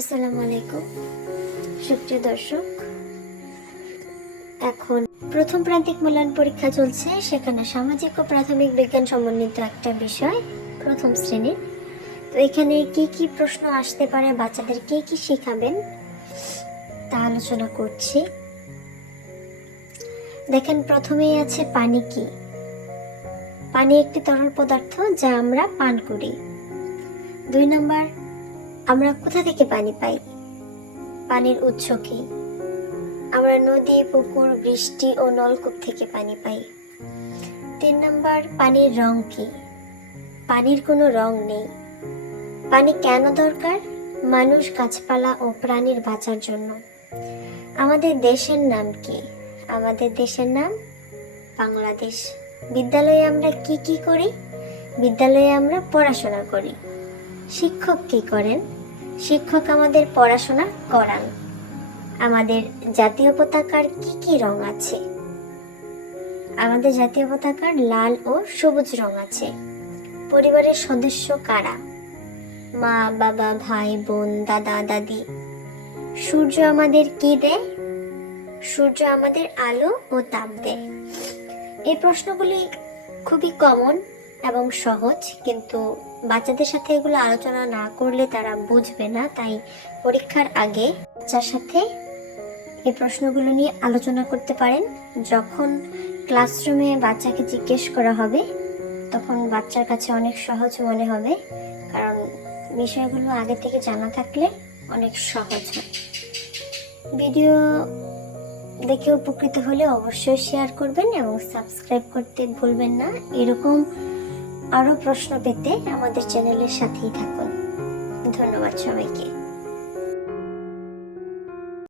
আসসালামু আলাইকুম সুপ্রিয় দর্শক, এখন প্রথম প্রান্তিক মূল্যায়ন পরীক্ষা চলছে। সেখানে সামাজিক ও প্রাথমিক বিজ্ঞান সমন্বিত একটা বিষয়, প্রথম শ্রেণীর। তো এখানে কি কি প্রশ্ন আসতে পারে, বাচ্চাদের কি কি শেখাবেন তা আলোচনা করছি। দেখেন, প্রথমেই আছে পানি কি। পানি একটি তরল পদার্থ যা আমরা পান করি। 2 নম্বর, আমরা কোথা থেকে পানি পাই, পানির উৎস কি। আমরা নদী, পুকুর, বৃষ্টি ও নলকূপ থেকে পানি পাই। 3 নম্বর, পানির রং কি। পানির কোনো রং নেই। পানি কেন দরকার, মানুষ, গাছপালা ও প্রাণীর বাঁচার জন্য। আমাদের দেশের নাম কি। আমাদের দেশের নাম বাংলাদেশ। বিদ্যালয়ে আমরা কি কি করি, বিদ্যালয়ে আমরা পড়াশোনা করি। শিক্ষক কি করেন, শিক্ষক আমাদের পড়াশোনা করান। আমাদের জাতীয় পতাকার কি কি রং আছে। আমাদের জাতীয় পতাকার লাল ও সবুজ রং আছে। পরিবারের সদস্য কারা, মা, বাবা, ভাই, বোন, দাদা, দাদি। সূর্য আমাদের কি দেয়, সূর্য আমাদের আলো ও তাপ দেয়। এই প্রশ্নগুলি খুবই কমন এবং সহজ, কিন্তু বাচ্চাদের সাথে এগুলো আলোচনা না করলে তারা বুঝবে না। তাই পরীক্ষার আগে বাচ্চার সাথে এই প্রশ্নগুলো নিয়ে আলোচনা করতে পারেন। যখন ক্লাসরুমে বাচ্চাকে জিজ্ঞেস করা হবে তখন বাচ্চার কাছে অনেক সহজ মনে হবে, কারণ বিষয়গুলো আগে থেকে জানা থাকলে অনেক সহজ হয়। ভিডিও দেখে উপকৃত হলে অবশ্যই শেয়ার করবেন এবং সাবস্ক্রাইব করতে ভুলবেন না। এরকম আরও প্রশ্ন পেতে আমাদের চ্যানেলের সাথেই থাকুন। ধন্যবাদ সবাইকে।